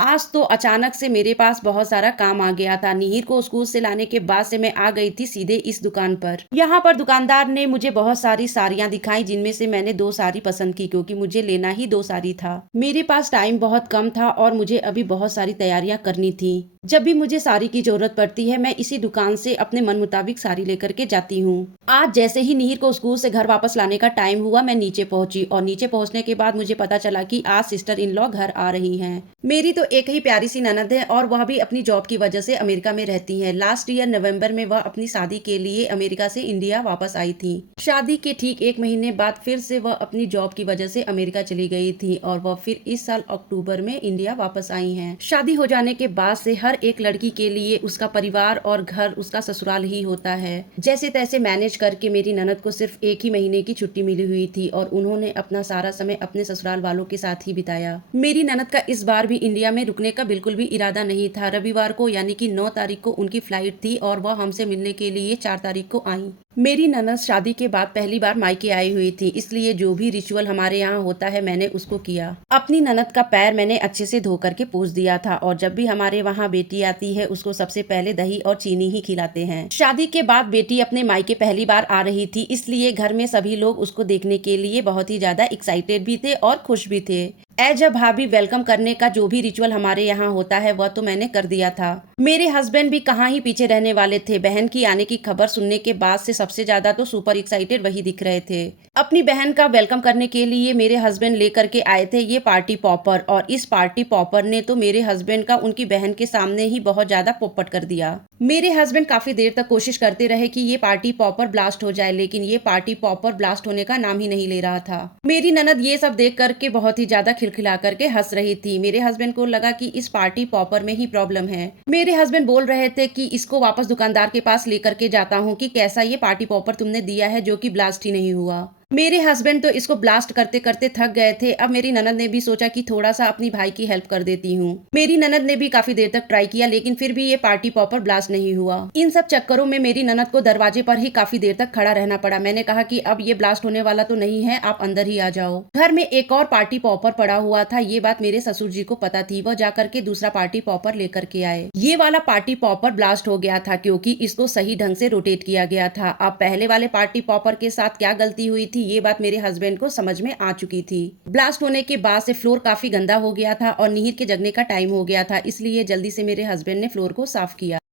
आज तो अचानक से मेरे पास बहुत सारा काम आ गया था। निहिर को स्कूल से लाने के बाद से मैं आ गई थी सीधे इस दुकान पर। यहाँ पर दुकानदार ने मुझे बहुत सारी साड़ियाँ दिखाई, जिनमें से मैंने 2 साड़ी पसंद की क्योंकि मुझे लेना ही 2 साड़ी था। मेरे पास टाइम बहुत कम था और मुझे अभी बहुत सारी तैयारियां करनी थी। जब भी मुझे साड़ी की जरूरत पड़ती है मैं इसी दुकान से अपने मन मुताबिक साड़ी लेकर के जाती हूँ। आज जैसे ही निहिर को स्कूल से घर वापस लाने का टाइम हुआ, मैं नीचे पहुंची और नीचे पहुंचने के बाद मुझे पता चला कि आज सिस्टर इन लॉ घर आ रही हैं। मेरी तो एक ही प्यारी सी ननद है और वह भी अपनी जॉब की वजह से अमेरिका में रहती है। लास्ट ईयर नवंबर में वह अपनी शादी के लिए अमेरिका से इंडिया वापस आई थी। शादी के ठीक 1 महीने बाद फिर से वह अपनी जॉब की वजह से अमेरिका चली गई थी और वह फिर इस साल अक्टूबर में इंडिया वापस आई हैं। शादी हो जाने के बाद से हर एक लड़की के लिए उसका परिवार और घर उसका ससुराल ही होता है। जैसे तैसे मैनेज करके मेरी ननद को सिर्फ 1 ही महीने की छुट्टी मिली हुई थी और उन्होंने अपना सारा समय अपने ससुराल वालों के साथ ही बिताया। मेरी ननद का इस बार भी इंडिया में रुकने का बिल्कुल भी इरादा नहीं था। रविवार को यानी कि 9 तारीख को उनकी फ्लाइट थी और वह हमसे मिलने के लिए 4 तारीख को आई। मेरी ननद शादी के बाद पहली बार मायके आई हुई थी, इसलिए जो भी रिचुअल हमारे यहाँ होता है मैंने उसको किया। अपनी ननद का पैर मैंने अच्छे से धो करके पोंछ दिया था और जब भी हमारे वहाँ बेटी आती है उसको सबसे पहले दही और चीनी ही खिलाते हैं। शादी के बाद बेटी अपने मायके पहली बार आ रही थी, इसलिए घर में सभी लोग उसको देखने के लिए बहुत ही ज्यादा एक्साइटेड भी थे और खुश भी थे। एज अ भाभी वेलकम करने का जो भी रिचुअल हमारे यहाँ होता है वह तो मैंने कर दिया था। मेरे हस्बैंड भी कहाँ ही पीछे रहने वाले थे। बहन की आने की खबर सुनने के बाद से सबसे ज्यादा तो सुपर एक्साइटेड वही दिख रहे थे। अपनी बहन का वेलकम करने के लिए मेरे हस्बैंड लेकर के आए थे ये पार्टी पॉपर, और इस पार्टी पॉपर ने तो मेरे हस्बैंड का उनकी बहन के सामने ही बहुत ज्यादा पोपट कर दिया। मेरे हस्बैंड काफी देर तक कोशिश करते रहे कि ये पार्टी पॉपर ब्लास्ट हो जाए, लेकिन ये पार्टी पॉपर ब्लास्ट होने का नाम ही नहीं ले रहा था। मेरी ननद ये सब देख करके बहुत ही ज्यादा खिलखिला करके हंस रही थी। मेरे हस्बैंड को लगा कि इस पार्टी पॉपर में ही प्रॉब्लम है। मेरे हस्बैंड बोल रहे थे कि इसको वापस दुकानदार के पास लेकर के जाता हूँ कि कैसा ये पार्टी पॉपर तुमने दिया है जो कि ब्लास्ट ही नहीं हुआ। मेरे हस्बैंड तो इसको ब्लास्ट करते करते थक गए थे। अब मेरी ननद ने भी सोचा कि थोड़ा सा अपनी भाई की हेल्प कर देती हूँ। मेरी ननद ने भी काफी देर तक ट्राई किया, लेकिन फिर भी ये पार्टी पॉपर ब्लास्ट नहीं हुआ। इन सब चक्करों में मेरी ननद को दरवाजे पर ही काफी देर तक खड़ा रहना पड़ा। मैंने कहा कि अब ये ब्लास्ट होने वाला तो नहीं है, आप अंदर ही आ जाओ। घर में एक और पार्टी पॉपर पड़ा हुआ था, ये बात मेरे ससुर जी को पता थी। वह जाकर के दूसरा पार्टी पॉपर लेकर के आए। ये वाला पार्टी पॉपर ब्लास्ट हो गया था क्योंकि इसको सही ढंग से रोटेट किया गया था। अब पहले वाले पार्टी पॉपर के साथ क्या गलती हुई थी ये बात मेरे हस्बैंड को समझ में आ चुकी थी। ब्लास्ट होने के बाद से फ्लोर काफी गंदा हो गया था और निहिर के जगने का टाइम हो गया था, इसलिए जल्दी से मेरे हस्बैंड ने फ्लोर को साफ किया।